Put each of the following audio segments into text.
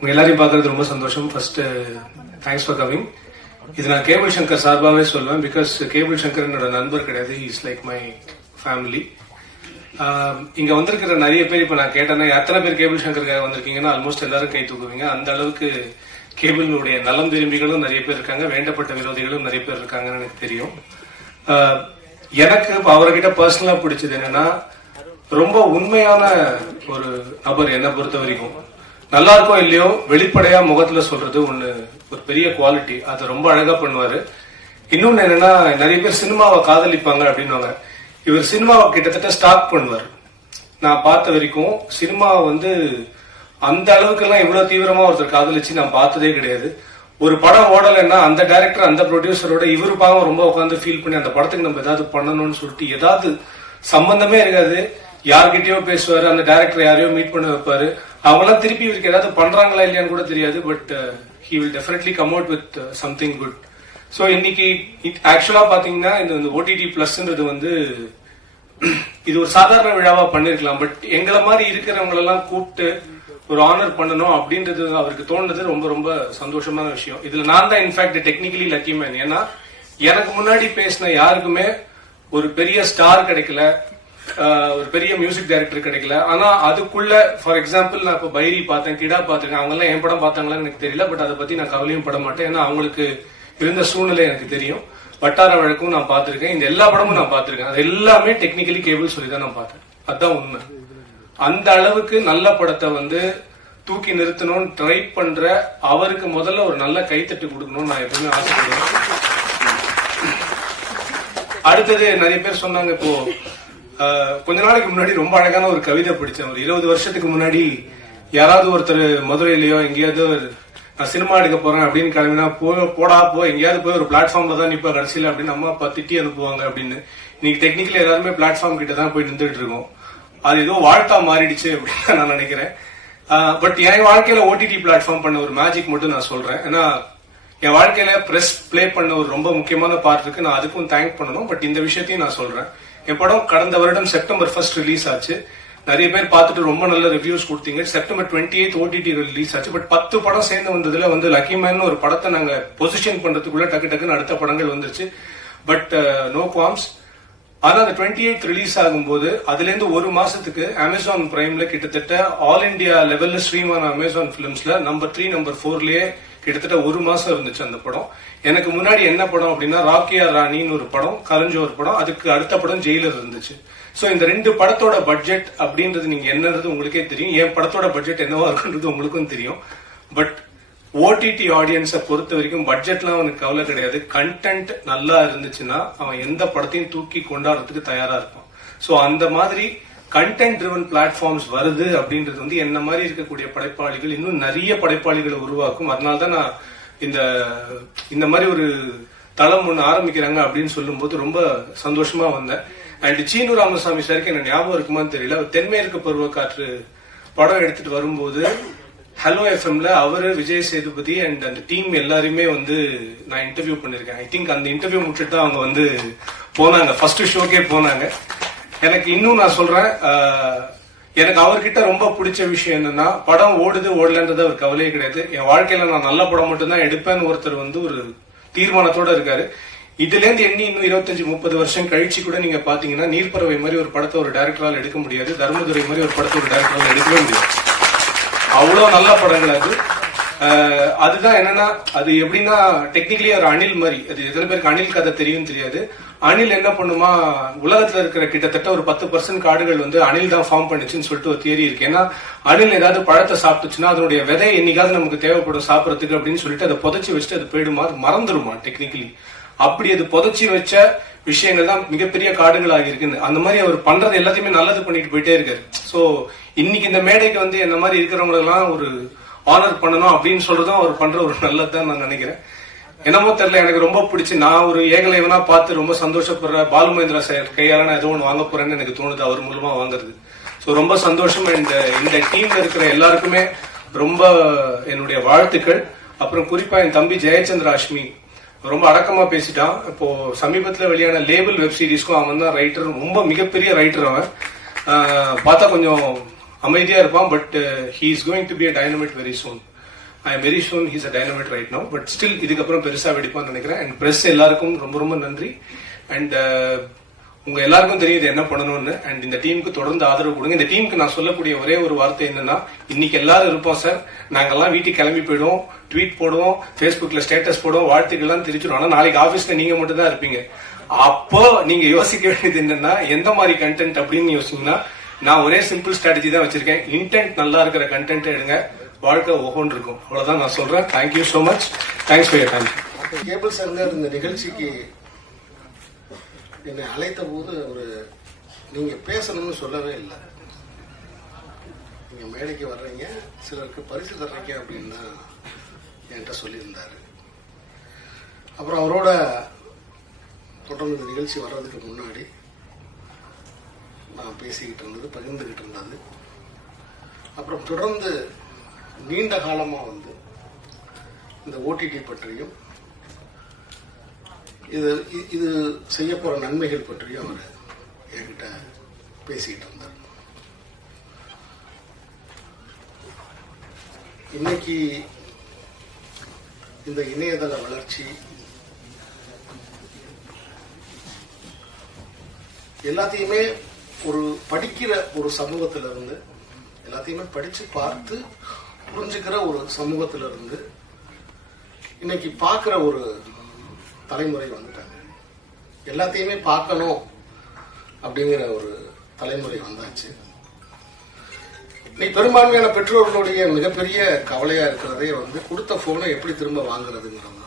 உங்க எல்லாரையும் பார்க்கறது ரொம்ப சந்தோஷம். First thanks for coming. இது நான் கேபிள் சங்கர் சார்பாகவே சொல்லுவேன். பிகாஸ் கேபிள் சங்கர் என்னோட நண்பர் கிடையாது, இஸ் லைக் மை ஃபேமிலி. இங்க வந்திருக்கிற நிறைய பேர் இப்ப நான் கேட்டேன்னா எத்தனை பேர் கேபிள் சங்கருக்காக வந்திருக்கீங்கன்னா ஆல்மோஸ்ட் எல்லாரும் கை தூக்குவீங்க. அந்த அளவுக்கு கேபிளுடைய நலம் விரும்பிகளும் நிறைய பேர் இருக்காங்க, வேண்டப்பட்ட விரோதிகளும் நிறைய பேர் இருக்காங்கன்னு எனக்கு தெரியும். எனக்கு இப்ப அவர்கிட்ட பர்சனலா பிடிச்சது என்னன்னா, ரொம்ப உண்மையான ஒரு நபர். என்னை பொறுத்த வரைக்கும் நல்லா இருக்கோ இல்லையோ வெளிப்படையா முகத்துல சொல்றது ஒரு பெரிய குவாலிட்டி. அதை ரொம்ப அழகா பண்ணுவாரு. இன்னொன்னு என்னன்னா, நிறைய பேர் சினிமாவை காதலிப்பாங்க அப்படின்னுவாங்க. இவர் சினிமாவை கிட்டத்தட்ட ஸ்டாக் பண்ணுவார். நான் பார்த்த வரைக்கும் சினிமாவை அந்த அளவுக்கு எல்லாம் இவ்வளவு தீவிரமா ஒருத்தர் காதலிச்சு நான் பார்த்ததே கிடையாது. ஒரு படம் ஓடலைன்னா அந்த டைரக்டர் அந்த ப்ரொடியூசரோட இவரு பாவம் ரொம்ப உட்காந்து ஃபீல் பண்ணி அந்த படத்துக்கு நம்ம ஏதாவது பண்ணணும்னு சொல்லிட்டு ஏதாவது சம்பந்தமே இருக்காது யார்கிட்டயோ பேசுவாரு. அந்த டைரக்டர் யாரையோ மீட் பண்ண வைப்பாரு. அவங்களாம் திருப்பி இவருக்கு ஏதாவது பண்றாங்களா இல்லையான்னு கூட தெரியாது. But he will definitely come out with something good. So இன்னைக்கு ஆக்சுவலா பாத்தீங்கன்னா இந்த ஓடிடி பிளஸ்ன்றது இது ஒரு சாதாரண விழாவா பண்ணிருக்கலாம். பட் எங்களை மாதிரி இருக்கிறவங்களெல்லாம் கூப்பிட்டு ஒரு ஆனர் பண்ணணும் அப்படின்றது அவருக்கு தோணுது. ரொம்ப ரொம்ப சந்தோஷமான விஷயம். இதுல நான் தான் இன்ஃபேக்ட் டெக்னிக்கலி லக்கி மேன். ஏன்னா எனக்கு முன்னாடி பேசின யாருக்குமே ஒரு பெரிய ஸ்டார் கிடைக்கல, ஒரு பெரிய மியூசிக் டைரக்டர் கிடைக்கல. ஆனா அதுக்குள்ள ஃபார் எக்ஸாம்பிள் நான் இப்ப பைரி பார்த்தேன், கிடா பார்த்திருக்கேன். அவங்க எல்லாம் என் படம் பார்த்தாங்களான்னு எனக்கு தெரியல. பட் அதை பத்தி நான் கவலையும் பட மாட்டேன். ஏன்னா அவங்களுக்கு இருந்த சூழ்நிலை எனக்கு தெரியும். வட்டார வழக்கும் நான் பார்த்திருக்கேன். இந்த எல்லா படமும் நான் பார்த்திருக்கேன். அது எல்லாமே டெக்னிக்கலி கேபிள் சொல்லி தான் நான் பார்த்தேன். அதுதான் உண்மை. அந்த அளவுக்கு நல்ல படத்தை தூக்கி நிறுத்தணும்னு ட்ரை பண்ற அவருக்கு முதல்ல ஒரு நல்ல கைத்தட்டு கொடுக்கணும்னு நான் எப்பவுமே ஆசைப்படுவேன். அடுத்தது நிறைய பேர் சொன்னாங்க, இப்போ கொஞ்ச நாளைக்கு முன்னாடி ரொம்ப அழகான ஒரு கவிதை படிச்சேன். ஒரு 20 வருஷத்துக்கு முன்னாடி யாராவது ஒருத்தர் மதுரையிலயோ எங்கேயாவது நான் சினிமா எடுக்க போறேன் அப்படின்னு கிளம்பினா போடா எங்கேயாவது போய் ஒரு பிளாட்ஃபார்ம்ல தான் நிப்ப கடைசியில அப்படின்னு அம்மா அப்பா திட்டி அனுப்புவாங்க அப்படின்னு. இன்னைக்கு டெக்னிக்கலி எல்லாருமே பிளாட்ஃபார்ம் கிட்ட தான் போய் நின்றுட்டு இருக்கோம். அது ஏதோ வாழ்த்தா மாறிடுச்சு அப்படின்னு நான் நினைக்கிறேன். பட் என் வாழ்க்கையில ஓடிடி பிளாட்ஃபார்ம் பண்ண ஒரு மேஜிக் மட்டும் நான் சொல்றேன். ஏன்னா என் வாழ்க்கையில பிரஸ் பிளே பண்ண ஒரு ரொம்ப முக்கியமான பார்ட் இருக்கு. நான் அதுக்கும் தேங்க் பண்ணணும். பட் இந்த விஷயத்தையும் நான் சொல்றேன். என் படம் கடந்த வருடம் செப்டம்பர் 1 ரிலீஸ் ஆச்சு. நிறைய பேர் பார்த்துட்டு ரொம்ப நல்ல ரிவ்யூஸ் கொடுத்தீங்க. செப்டம்பர் 28 ஓடிடி ரிலீஸ் ஆச்சு. பட் 10 படம் சேர்ந்து வந்ததுல லக்கி மேன் ஒரு படத்தை நாங்க பொசிஷன் பண்றதுக்குள்ள டக்குன்னு அடுத்த படங்கள் வந்துருச்சு. But no qualms. ஆனா அந்த 28 ரிலீஸ் ஆகும்போது அதுல இருந்து ஒரு மாசத்துக்கு அமேசான் பிரைம்ல கிட்டத்தட்ட ஆல் இண்டியா லெவல்ல ஸ்ட்ரீம் ஆன அமேசான் பிலிம்ஸ்ல நம்பர் 3 நம்பர் 4லயே கிட்டத்தட்ட ஒரு மாசம் இருந்துச்சு அந்த படம். எனக்கு முன்னாடி என்ன படம் அப்படின்னா ராக்கியா ராணின்னு ஒரு படம், கலைஞ்ச ஒரு படம், அதுக்கு அடுத்த படம் ஜெயிலர் இருந்துச்சு. சோ இந்த 2 படத்தோட பட்ஜெட் அப்படின்றது நீங்க என்னன்றது உங்களுக்கே தெரியும். என் படத்தோட பட்ஜெட் என்னவா இருக்குன்றது உங்களுக்கும் தெரியும். பட் ஓடிடி ஆடியன்ஸை பொறுத்த வரைக்கும் பட்ஜெட்லாம் அவனுக்கு கவலை கிடையாது. கண்டென்ட் நல்லா இருந்துச்சுன்னா அவன் எந்த படத்தையும் தூக்கி கொண்டாடுறதுக்கு தயாரா இருப்பான். சோ அந்த மாதிரி கண்டென்ட் ட்ரிவன் பிளாட்ஃபார்ம்ஸ் வருது அப்படின்றது என்ன மாதிரி இருக்கக்கூடிய படைப்பாளிகள் இன்னும் நிறைய படைப்பாளிகளை உருவாக்கும். அதனால்தான் நான் இந்த மாதிரி ஒரு தளம் ஒண்ணு ஆரம்பிக்கிறாங்க அப்படின்னு சொல்லும் போது ரொம்ப சந்தோஷமா வந்தேன். அண்ட் சீனு ராமசாமி சாருக்கு என்ன ஞாபகம் இருக்குமான்னு தெரியல, தென்மேற்கு பருவக்காற்று படம் எடுத்துட்டு வரும்போது ஹலோ எஃப்எம்ல அவரு, விஜய் சேதுபதி அண்ட் அந்த டீம் எல்லாருமே நான் இன்டர்வியூ பண்ணிருக்கேன். ஐ திங்க் அந்த இன்டர்வியூ முடிச்சுட்டு தான் அவங்க போனாங்க, ஃபர்ஸ்ட் ஷோக்கே போனாங்க. எனக்கு இன்னும் நான் சொல்றேன், எனக்கு அவர்கிட்ட ரொம்ப பிடிச்ச விஷயம் என்னன்னா, படம் ஓடுது ஓடலன்றது அவர் கவலையே கிடையாது. என் வாழ்க்கையில நான் நல்ல படம் மட்டும்தான் எடுப்பேன்னு ஒருத்தர் ஒரு தீர்மானத்தோட இருக்காரு. இதுல இருந்து எண்ணி இன்னும் 25-30 வருஷம் கழிச்சு கூட நீங்க பாத்தீங்கன்னா நீர்ப்பறவை மாதிரி ஒரு படத்தை ஒரு டைரக்டரால் எடுக்க முடியாது, தர்மதுரை மாதிரி ஒரு படத்தை ஒரு டைரக்டரால் எடுக்கவே முடியாது. அவ்வளவு நல்ல படங்கள் அது. அதுதான் என்னன்னா, அது எப்படின்னா டெக்னிக்கலி ஒரு அணில் மாதிரி. அது எத்தனை பேருக்கு அணில் கதை தெரியும் தெரியாது. அணில் என்ன பண்ணுமா, உலகத்துல இருக்கிற கிட்டத்தட்ட ஒரு 10% காடுகள் அணில் தான் ஃபார்ம் பண்ணுச்சுன்னு சொல்லிட்டு ஒரு தியரி இருக்கு. ஏன்னா அணில் ஏதாவது பழத்தை சாப்பிட்டுச்சுன்னா அதனுடைய விதை என்னைக்காவது நமக்கு தேவைப்படும் சாப்பிடறதுக்கு அப்படின்னு சொல்லிட்டு அதை புதைச்சி வச்சுட்டு அது போயிடுமா, அது மறந்துடுமா டெக்னிக்கலி. அப்படி அது புதைச்சி வச்ச விஷயங்கள் தான் மிகப்பெரிய காடுகள் ஆகியிருக்கு. அந்த மாதிரி அவர் பண்றது எல்லாத்தையுமே நல்லது பண்ணிட்டு போயிட்டே இருக்காரு. சோ இன்னைக்கு இந்த மேடைக்கு என்ன மாதிரி இருக்கிறவங்களெல்லாம் ஒரு ஆனர் பண்ணணும் அப்படின்னு சொல்றதும் அவர் பண்ற ஒரு நல்லதுதான் நான் நினைக்கிறேன். என்னமோ தெரியல, எனக்கு ரொம்ப பிடிச்சு நான் ஒரு ஏகலைவனா பார்த்து ரொம்ப சந்தோஷப்படுற பாலு மகேந்திரா சார் கையால நான் ஏதோ ஒன்று வாங்க போறேன்னு எனக்கு தோணுது அவர் மூலமா வாங்குறது. ஸோ ரொம்ப சந்தோஷம். இந்த டீம்ல இருக்கிற எல்லாருக்குமே ரொம்ப என்னுடைய வாழ்த்துக்கள். அப்புறம் குறிப்பா என் தம்பி ஜெயச்சந்திர அஷ்மி ரொம்ப அடக்கமா பேசிட்டான். இப்போ சமீபத்துல வெளியான லேபிள் வெப் சீரிஸ்க்கும் அவன் தான் ரைட்டர், ரொம்ப மிகப்பெரிய ரைட்டர். அவன் பார்த்தா கொஞ்சம் அமைதியா இருப்பான், but he is going to be a dynamite very soon. I am very sure he's a dynamite right no. But still இதுக்கப்புறம் பெருசா வெடிப்பான்னு நினைக்கிறேன். அண்ட் பிரஸ் எல்லாருக்கும் ரொம்ப ரொம்ப நன்றி. அண்ட் உங்க எல்லாருக்கும் தெரியுது என்ன பண்ணணும்னு. அண்ட் இந்த டீமுக்கு தொடர்ந்து ஆதரவு கொடுங்க. இந்த டீமுக்கு நான் சொல்லக்கூடிய ஒரே ஒரு வார்த்தை என்னன்னா, இன்னைக்கு எல்லாரும் இருப்போம் சார், நாங்கெல்லாம் வீட்டுக்கு கிளம்பி போயிடுவோம், ட்வீட் போடுவோம், பேஸ்புக்ல ஸ்டேட்டஸ் போடுவோம், வாழ்த்துக்கள்லாம் தெரிவிச்சிடும். ஆனா நாளைக்கு ஆபீஸ்ல நீங்க மட்டும் தான் இருப்பீங்க. அப்போ நீங்க யோசிக்க வேண்டியது என்னன்னா, எந்த மாதிரி கண்டென்ட் அப்படின்னு யோசிச்சீங்கன்னா, நான் ஒரே சிம்பிள் ஸ்ட்ராட்டஜி தான் வச்சிருக்கேன். இன்டென்ட் நல்லா இருக்கிற கண்டென்ட் எடுங்க, வாழ்க்கை ஒவ்வொன்று இருக்கும். அவ்வளவுதான் நான் சொல்றேன். Thank you so much. Thanks for your time. Cable sir இந்த நிகழ்ச்சிக்கு என்னை அழைத்த போது நீங்க பேசணும்னு சொல்லவே இல்லை. நீங்க மேடைக்கு வர்றீங்க, சிலருக்கு பரிசு தர்றீங்க அப்படின்னு தான் என்கிட்ட சொல்லியிருந்தாரு. அப்புறம் அவரோட தொடர்ந்து இந்த நிகழ்ச்சி வர்றதுக்கு முன்னாடி நான் பேசிக்கிட்டு இருந்தது, பகிர்ந்துகிட்டு இருந்தது. அப்புறம் தொடர்ந்து நீண்ட காலமா இந்த ஓடிடி பற்றியும் இது செய்ய போற நன்மைகள் பற்றியும் அவர் என்கிட்ட பேசிக்கிட்டு இருந்தார். இன்னைக்கு இந்த இணையதள வளர்ச்சி எல்லாத்தையுமே ஒரு படிக்கிற ஒரு சமூகத்தில இருந்து, எல்லாத்தையுமே படிச்சு பார்த்து புரிஞ்சுக்கிற ஒரு சமூகத்தில இருந்து இன்னைக்கு பார்க்கிற ஒரு தலைமுறை வந்துட்டாங்க. எல்லாத்தையுமே பார்க்கணும் அப்படிங்கிற ஒரு தலைமுறை வந்தாச்சு. இன்னைக்கு பெரும்பான்மையான பெற்றோர்களுடைய மிகப்பெரிய கவலையா இருக்கிறதே கொடுத்த போனை எப்படி திரும்ப வாங்குறதுங்கிறது.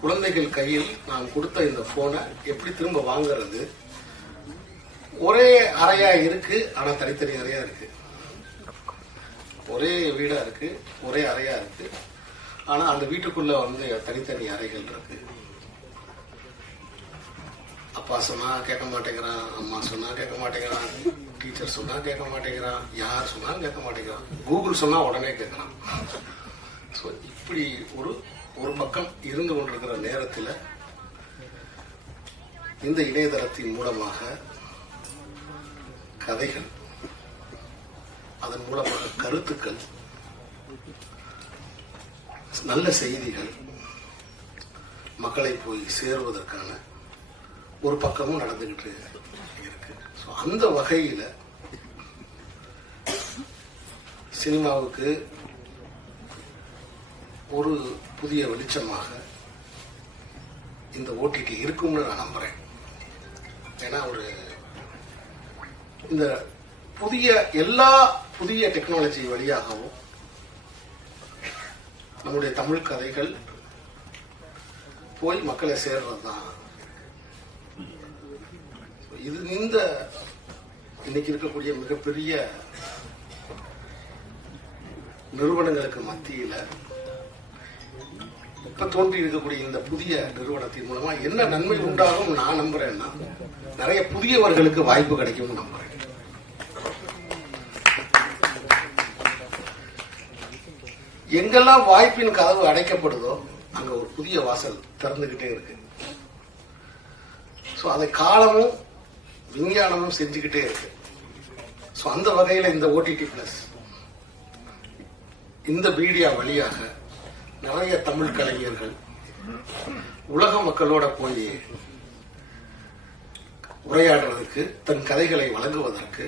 குழந்தைகள் கையில் நான் கொடுத்த இந்த போனை எப்படி திரும்ப வாங்குறது? ஒரே அறையா இருக்கு, ஆனா தனித்தனி அறையா இருக்கு. ஒரே வீடா இருக்கு, ஒரே அறையா இருக்கு, ஆனா அந்த வீட்டுக்குள்ள தனித்தனி அறைகள் இருக்கு. அப்பா சொன்னா கேட்க மாட்டேங்கிறான், அம்மா சொன்னா கேட்க மாட்டேங்கிறான், டீச்சர் சொன்னா கேட்க மாட்டேங்கிறான், யார் சொன்னா கேட்க மாட்டேங்கிறான், கூகுள் சொன்னா உடனே கேட்கறான். இப்படி ஒரு பக்கம் இருந்து கொண்டிருக்கிற நேரத்தில் இந்த இணையதளத்தின் மூலமாக கதைகள், அதன் மூலமாக கருத்துக்கள், நல்ல செய்திகள் மக்களை போய் சேருவதற்கான ஒரு பக்கமும் நடந்துகிட்டு இருக்கு. அந்த வகையில சினிமாவுக்கு ஒரு புதிய வெளிச்சமாக இந்த ஓடிடி இருக்கும்னு நான் நம்புறேன். ஏன்னா இந்த எல்லா புதிய டெக்னாலஜி வழியாகவும் நம்முடைய தமிழ் கதைகள் போய் மக்களை சேர்றதுதான். இது இன்னைக்கு இருக்கக்கூடிய மிகப்பெரிய நிறுவனங்களுக்கு மத்தியில இப்ப தோன்றி இருக்கக்கூடிய இந்த புதிய நிறுவனத்தின் மூலமா என்ன நன்மை உண்டாகும் நான் நம்புறேன்னா, நிறைய புதியவர்களுக்கு வாய்ப்பு கிடைக்கும் நம்புறேன். எங்கெல்லாம் வாய்ப்பின் கதவு அடைக்கப்படுதோ அங்க ஒரு புதிய வாசல் திறந்துகிட்டே இருக்கு. அதை காலமும் விஞ்ஞானமும் செஞ்சுக்கிட்டே இருக்கு. அந்த வகையில இந்த ஓடிடி பிளஸ், இந்த மீடியா வழியாக நிறைய தமிழ் கலைஞர்கள் உலக மக்களோட போய் உரையாடுறதுக்கு, தன் கதைகளை வழங்குவதற்கு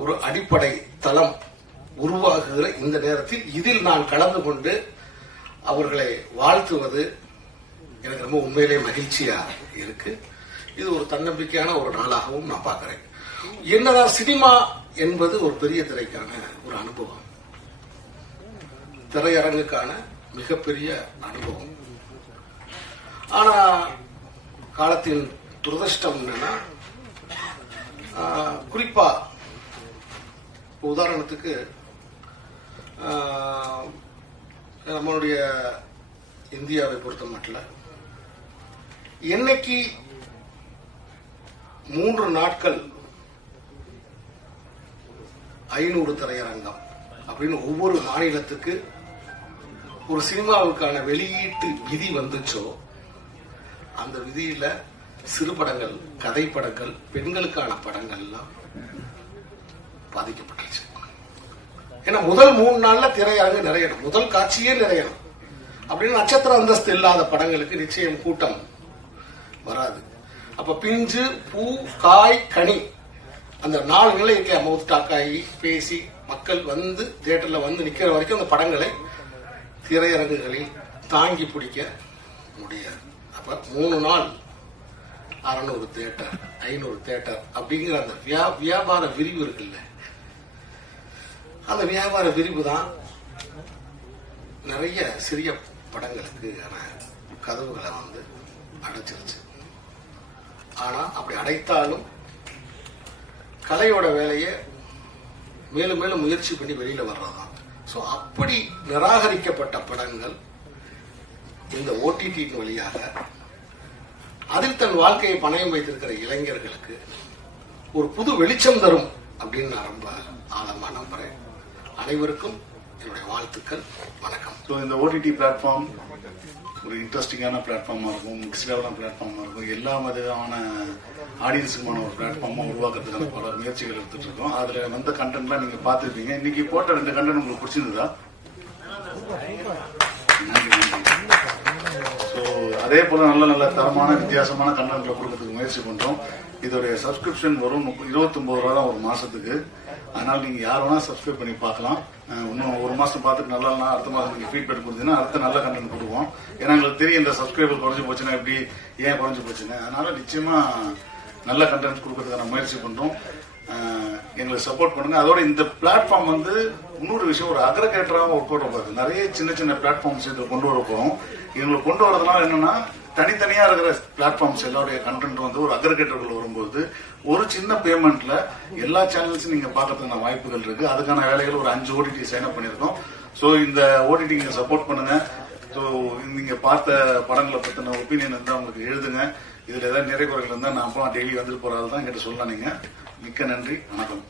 ஒரு அடிப்படை தளம் உருவாகுகிற இந்த நேரத்தில் இதில் நான் கலந்து கொண்டு அவர்களை வாழ்த்துவது எனக்கு ரொம்ப உண்மையிலே மகிழ்ச்சியா இருக்கு. இது ஒரு தன்னம்பிக்கையான ஒரு நாளாகவும் நான் பார்க்கிறேன். என்னதான் சினிமா என்பது ஒரு பெரிய திரைக்கான ஒரு அனுபவம், திரையரங்குக்கான மிகப்பெரிய அனுபவம். ஆனா காலத்தின் துரதிர்ஷ்டம் என்னன்னா, குறிப்பா உதாரணத்துக்கு நம்மளுடைய இந்தியாவை பொறுத்த மட்டும் என்னைக்கு 3 நாட்கள் 500 திரையரங்கம் அப்படின்னு ஒவ்வொரு மாநிலத்துக்கு ஒரு சினிமாவுக்கான வெளியீட்டு விதி வந்துச்சோ, அந்த விதியில சிறு படங்கள், கதை படங்கள், பெண்களுக்கான படங்கள் எல்லாம் பாதிக்கப்பட்டுருச்சு. ஏன்னா முதல் 3 நாள்ல திரையரங்கு நிறையணும், முதல் காட்சியே நிறையணும். அப்படின்னு நட்சத்திர அந்தஸ்து இல்லாத படங்களுக்கு நிச்சயம் கூட்டம் வராது. அப்ப பிஞ்சு, பூ, காய், கனி அந்த 4 நிலை இருக்க மவுத் டாக் ஆகி பேசி மக்கள் வந்து தியேட்டர்ல வந்து நிக்கிற வரைக்கும் அந்த படங்களை திரையரங்குகளில் தாங்கி பிடிக்க முடியாது. அப்ப 3 நாள் 600 தியேட்டர் 500 தியேட்டர் அப்படிங்கிற அந்த வியாபார விரிவு இருக்குல்ல, அந்த வியாபார விரிவு தான் நிறைய சிறிய படங்களுக்கு கதவுகளை வந்து அடைச்சிருச்சு. ஆனா அப்படி அடைத்தாலும் கலையோட வேலையை மேலும் மேலும் முயற்சி பண்ணி வெளியில வர்றதுதான். சோ அப்படி நிராகரிக்கப்பட்ட படங்கள் இந்த ஓடிடியின் வழியாக அதில் தன் வாழ்க்கையை பணயம் வைத்திருக்கிற இளைஞர்களுக்கு ஒரு புது வெளிச்சம் தரும் அப்படின்னு நான் ரொம்ப ஆழமா நம்புறேன். அனைவருக்கும் என்னுடைய வாழ்த்துக்கள், வணக்கம். ஸோ இந்த ஓடிடி பிளாட்ஃபார்ம் ஒரு இன்ட்ரெஸ்டிங்கான பிளாட்ஃபார்மாக இருக்கும், மிக்ஸ்டான பிளாட்ஃபார்மாக இருக்கும், எல்லா விதமான ஆடியன்ஸுக்குமான ஒரு பிளாட்ஃபார்மாக உருவாக்குறதுக்கான பல முயற்சிகள் எடுத்துட்டு இருக்கோம். அதுல வந்த கண்டென்ட்லாம் நீங்க பார்த்துருப்பீங்க. இன்னைக்கு போட்ட 2 கண்டென்ட் உங்களுக்கு பிடிச்சிருந்ததா? ஸோ அதே போல நல்ல நல்ல தரமான வித்தியாசமான கண்டென்ட்ல கொடுக்கறதுக்கு முயற்சி பண்றோம். இதோடைய சப்ஸ்கிரிப்ஷன் வரும் 29 ரூபா தான் ஒரு மாசத்துக்கு. அதனால நீங்க யார் வேணா சப்ஸ்கிரைப் பண்ணி பார்க்கலாம். இன்னும் 1 மாசம் பார்த்துட்டு நல்லா அடுத்த மாதம் நீங்க ஃபீட்பேக் கொடுத்தீங்கன்னா அடுத்த நல்ல கண்டென்ட் கொடுப்போம். ஏன்னா எங்களுக்கு தெரியும் இந்த சப்ஸ்கிரைபர் குறைஞ்சு போச்சுன்னா எப்படி, ஏன் குறைஞ்சு போச்சுன்னு. அதனால நிச்சயமா நல்ல கண்டென்ட் கொடுக்கறதுக்கான முயற்சி பண்றோம். எங்களுக்கு சப்போர்ட் பண்ணுங்க. அதோட இந்த பிளாட்ஃபார்ம் வந்து இன்னொரு விஷயம், ஒரு அக்ரிகேட்டராக ஒர்க் அவுட் ஆகாது. நிறைய சின்ன சின்ன பிளாட்ஃபார்ம்ஸ் இதில் கொண்டு வர போறோம். எங்களுக்கு கொண்டு வரதுனால என்னன்னா, தனித்தனியா இருக்கிற பிளாட்ஃபார்ம்ஸ் எல்லாருடைய கண்டென்ட் வந்து ஒரு அக்ரிகேட்டர்கள் வரும்போது ஒரு சின்ன பேமெண்ட்ல எல்லா சேனல்ஸும் நீங்க பாக்கிறதுக்கான வாய்ப்புகள் இருக்கு. அதுக்கான வேலைகள் ஒரு 5 ஓடிடி சைன் அப் பண்ணிருக்கோம். சோ இந்த ஓடிடி நீங்க சப்போர்ட் பண்ணுங்க. ஸோ நீங்க பார்த்த படங்களை பத்தின ஒப்பீனியன் இருந்தா உங்களுக்கு எழுதுங்க. இதுல ஏதாவது நிறைய குறைகள் இருந்தா நான் அப்புறம் டெய்லி வந்துட்டு போறாள் தான் என்கிட்ட சொல்லலாம். நீங்க மிக்க நன்றி, வணக்கம்.